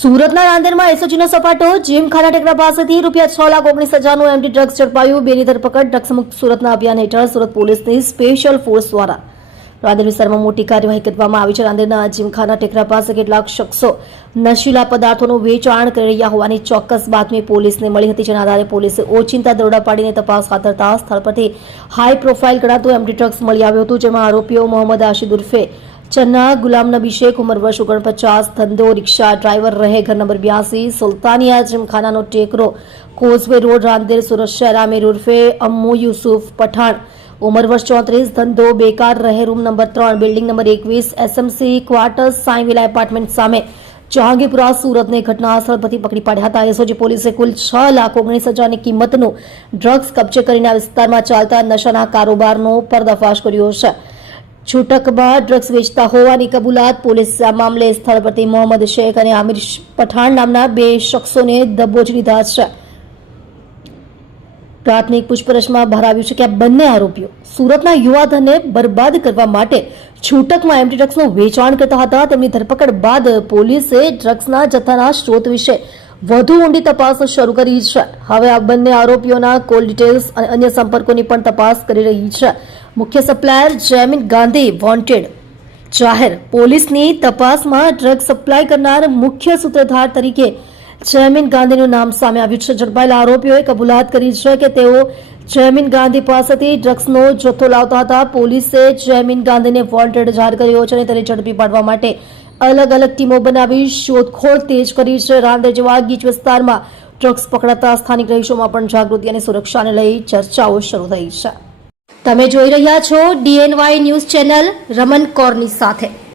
સુરતના રાંદેરમાં એસઓજીનો સપાટો જીમખાના ટેકરા પાસેથી ₹6,19,000નું MD drugs ઝડપાયું. બેની ધરપકડ ડ્રગ્સ મુક્ત સુરતના અભિયાન હેઠળ સુરત પોલીસની સ્પેશિયલ ફોર્સ દ્વારા રાંદેર વિસ્તારમાં મોટી કાર્યવાહી કરવામાં આવી છે. રાંદેરના જીમખાના ટેકરા પાસે કેટલાક શખ્સો નશીલા પદાર્થોનું વેચાણ કરી રહ્યા હોવાની ચોક્કસ બાતમી પોલીસને મળી હતી, જેના આધારે પોલીસે ઓચિંતા દરોડા પાડીને તપાસ હાથ ધરતા સ્થળ પરથી હાઈ પ્રોફાઇલ ગણાતું એમડી ડ્રગ્સ મળી આવ્યું હતું, જેમાં આરોપીઓ મોહમ્મદ આશિદ ઉર્ફે ચન્ના, ગુલામ નબી શેખ ઉંમર વર્ષ 49, ધંધો રિક્ષા ડ્રાઈવર, રહે ઘર નંબર 82, સુલતાનિયા જીમખાનાનો ટેકરો, કોઝવે રોડ, રાંદેર, સુરત શહેર, આમિર ઉર્ફે અમ્મુ યુસુફ પઠાણ ઉંમર વર્ષ 34, ધંધો બેકાર, રહે room number 3, building number 21, SMC quarters, Sai Villa apartment સામે, જહાંગીરપુરા, સુરતને ઘટના સ્થળ પરથી પકડી પાડ્યા હતા. એસઓજી પોલીસે કુલ ₹6,19,000ની કિંમતનું ડ્રગ્સ કબજે કરીને આ વિસ્તારમાં ચાલતા નશાના કારોબારનો પર્દાફાશ કર્યો છે. છૂટક બાદ ડ્રગ્સ વેચતા હોવાની કબૂલાત. પોલીસે આ મામલે સ્થળ પરથી મોહમ્મદ શેખ અને આમિર પઠાણ નામના 2 શખ્સોને દબોચી લીધા છે. પ્રાથમિક પૂછપરછમાં બહાર આવ્યું છે કે આ બંને આરોપીઓ સુરતના યુવાધનને બરબાદ કરવા માટે છૂટકમાં એમડી ડ્રગ્સનું વેચાણ કરતા હતા. તેમની ધરપકડ બાદ પોલીસે ડ્રગ્સના જથ્થાના સ્ત્રોત વિશે વધુ ઊંડી તપાસ શરૂ કરી છે. હવે આ બંને આરોપીઓના કોલ ડિટેલ્સ અને અન્ય સંપર્કોની પણ તપાસ કરી રહી છે. મુખ્ય સપ્લાયર જયમીન ગાંધી વોન્ટેડ જાહેર. પોલીસની તપાસમાં ડ્રગ સપ્લાય કરનાર મુખ્ય સૂત્રધાર તરીકે જયમીન ગાંધીનું નામ સામે આવ્યું છે. ઝડપાયેલા આરોપીઓએ કબૂલાત કરી છે કે તેઓ જયમીન ગાંધી પાસેથી ડ્રગ્સનો જથ્થો લાવતા હતા. પોલીસે જયમીન ગાંધીને વોન્ટેડ જાહેર કર્યો છે અને તેને ઝડપી પાડવા માટે અલગ અલગ ટીમો બનાવી શોધખોળ તેજ કરી છે. રાંદેર જેવા ગીચ વિસ્તારમાં ડ્રગ્સ પકડાતા સ્થાનિક રહીશોમાં પણ જાગૃતિ અને સુરક્ષાને લઈ ચર્ચાઓ શરૂ થઈ છે. તમે જોઈ રહ્યા છો DNY ન્યૂઝ ચેનલ રમન કૌરની સાથે.